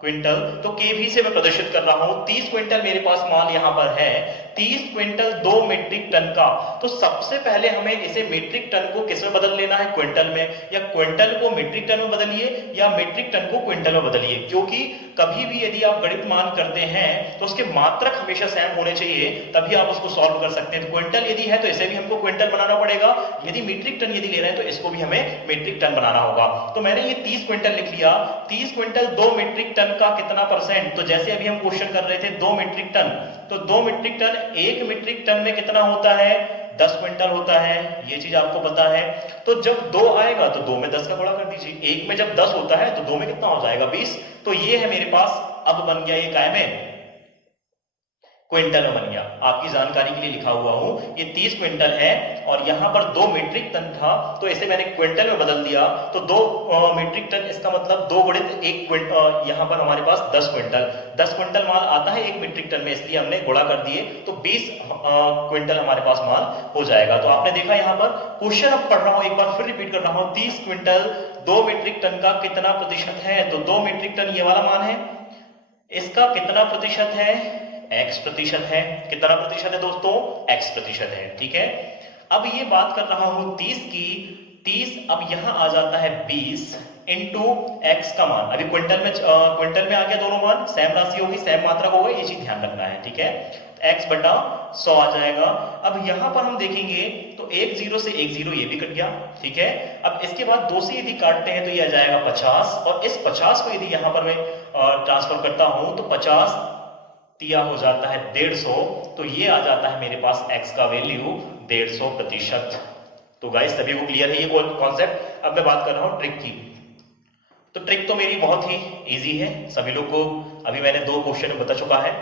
क्विंटल तो केवी से मैं प्रदर्शित कर रहा हूं। 30 क्विंटल मेरे पास माल यहां पर है, 30 क्विंटल 2 मीट्रिक टन का। तो सबसे पहले हमें इसे मीट्रिक टन को किस में बदल लेना है, क्विंटल में, या क्विंटल को मीट्रिक टन में बदलिए या मीट्रिक टन को क्विंटल में बदलिए, क्योंकि कभी भी यदि आप गणित मान करते हैं तो उसके मात्रक हमेशा सेम होने चाहिए, तभी आप उसको सॉल्व कर सकते हैं। तो क्विंटल यदि है तो इसे भी हमको क्विंटल बनाना पड़ेगा, यदि मीट्रिक टन यदि ले रहे हैं तो इसको भी हमें मीट्रिक टन बनाना होगा। तो मैंने ये 30 क्विंटल लिख लिया। 30 क्विंटल 2 मीट्रिक टन का कितना परसेंट, तो जैसे अभी हम क्वेश्चन कर रहे थे 2 मीट्रिक टन, तो 2 मीट्रिक टन 1 मीट्रिक टन में कितना होता है, 10 क्विंटल होता है, ये चीज आपको पता है। तो जब 2 आएगा तो 2 में 10 का गुणा कर दीजिए, 1 में जब 10 होता है तो 2 में कितना हो जाएगा, 20। तो ये है मेरे पास, अब बन गया ये काय में, क्विंटल में बन गया। आपकी जानकारी के लिए लिखा हुआ हूं, ये 30 क्विंटल है और यहां पर 2 मीट्रिक टन था, तो इसे मैंने क्विंटल में बदल दिया। तो 2 मीट्रिक टन, इसका मतलब 2 गुणित 1 क्विंटल, यहां पर हमारे पास 10 क्विंटल, 10 क्विंटल माल आता है 1 मीट्रिक टन में, इसलिए हमने गुणा कर दिए, तो 20 क्विंटल हमारे पास माल हो जाएगा। तो आपने देखा यहां पर क्वेश्चन अब पढ़ रहा हूं, एक बार फिर रिपीट कर रहा हूं, 30 क्विंटल 2 मीट्रिक टन का कितना प्रतिशत है, तो 2 मीट्रिक टन ये वाला मान है, इसका कितना प्रतिशत है, x प्रतिशत है। कितना प्रतिशत है दोस्तों, x प्रतिशत है, ठीक है। अब ये बात कर रहा हूं 30 की, 30 अब यहां आ जाता है 20 इंटू x का मान, अभी क्विंटल में आ गया, दोनों मान सेम राशि होगी, सेम मात्रा होगा, ये चीज ध्यान रखना है, ठीक है। x बटा 100 आ जाएगा। अब यहां पर हम देखेंगे तो 1 0 से 1 0 ये भी कट गया, ठीक है। अब इसके बाद 2 से यदि काटते हैं तो ये आ जाएगा 50, और इस 50 को यदि यहां पर मैं ट्रांसफर करता हूं तो 50 दिया हो जाता है 150, तो ये आ जाता है मेरे पास x का वैल्यू 150%। तो गाइस सभी को क्लियर है ये कॉन्सेप्ट। अब मैं बात कर रहा हूं ट्रिक की। तो ट्रिक तो मेरी बहुत ही इजी है, सभी लोग को अभी मैंने 2 क्वेश्चन में बता चुका है।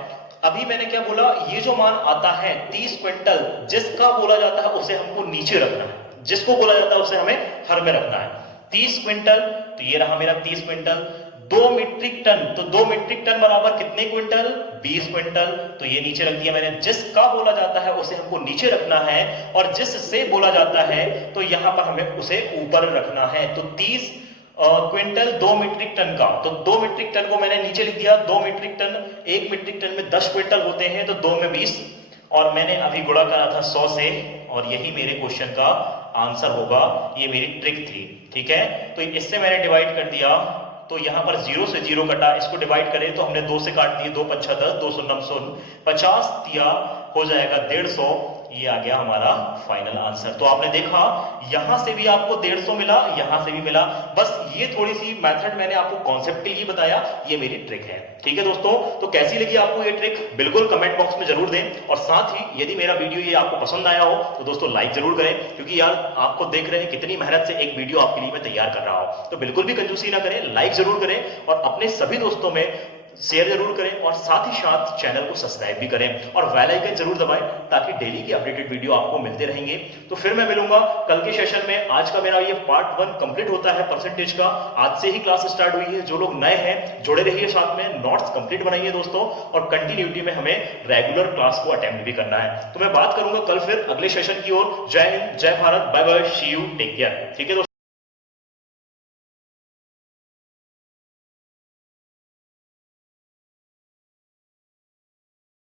अभी मैंने क्या बोला, ये जो मान आता है 30 क्विंटल, जिसका बोला जाता है उसे हमको नीचे रखना है, जिसको बोला जाता है उसे हमें हर में रखना है। 30 क्विंटल, तो ये रहा मेरा 30 क्विंटल। 2 मीट्रिक टन, तो 2 मीट्रिक टन बराबर कितने क्विंटल, 20 क्विंटल, तो ये नीचे रख दिया मैंने। जिसका बोला जाता है उसे हमको नीचे रखना है, और जिससे बोला जाता है तो यहां पर हमें उसे ऊपर रखना है। तो 30 क्विंटल 2 मीट्रिक टन का, तो 2 मीट्रिक टन को मैंने नीचे लिख दिया। 2 मीट्रिक टन, 1 मीट्रिक टन में 10 क्विंटल होते हैं, तो 2 में 20, और मैंने अभी गुणा करा था 100 से, और यही मेरे क्वेश्चन का आंसर होगा। ये मेरी ट्रिक थी, ठीक है। तो इससे मैंने डिवाइड कर दिया, तो यहां पर 0 से 0 कटा, इसको डिवाइड करें तो हमने 2 से काट दिए, 2 5 10, 2 9 50 दिया हो जाएगा 150। ये आ गया हमारा फाइनल आंसर। तो आपने देखा यहां से भी आपको 150 मिला, यहां से भी मिला, बस ये थोड़ी सी मेथड मैंने आपको कॉन्सेप्ट के लिए बताया, ये मेरी ट्रिक है, ठीक है दोस्तों। तो कैसी लगी आपको ये ट्रिक, बिल्कुल कमेंट बॉक्स में जरूर दें, और साथ ही यदि मेरा वीडियो ये आपको पसंद आया हो तो दोस्तों लाइक जरूर करें, क्योंकि यार आपको देख रहे हैं कितनी मेहनत से एक वीडियो आपके लिए मैं तैयार कर रहा हूं। तो बिल्कुल भी कंजूसी ना करें, लाइक जरूर करें, और अपने सभी दोस्तों में शेयर जरूर करें, और साथ ही साथ चैनल को सब्सक्राइब भी करें, और बेल आइकन जरूर दबाएं, ताकि डेली की अपडेटेड वीडियो आपको मिलते रहेंगे। तो फिर मैं मिलूंगा कल के सेशन में। आज का मेरा ये पार्ट 1 कंप्लीट होता है परसेंटेज का। आज से ही क्लास स्टार्ट हुई है, जो लोग नए हैं जुड़े रहिए साथ में, नोट्स कंप्लीट बनाइए दोस्तों, और कंटिन्यूटी में हमें रेगुलर क्लास को अटेम्प्ट भी करना है। तो मैं बात करूंगा कल फिर अगले सेशन की ओर। जय हिंद, जय Bharat, bye bye, see you, take care, ठीक है दोस्तों।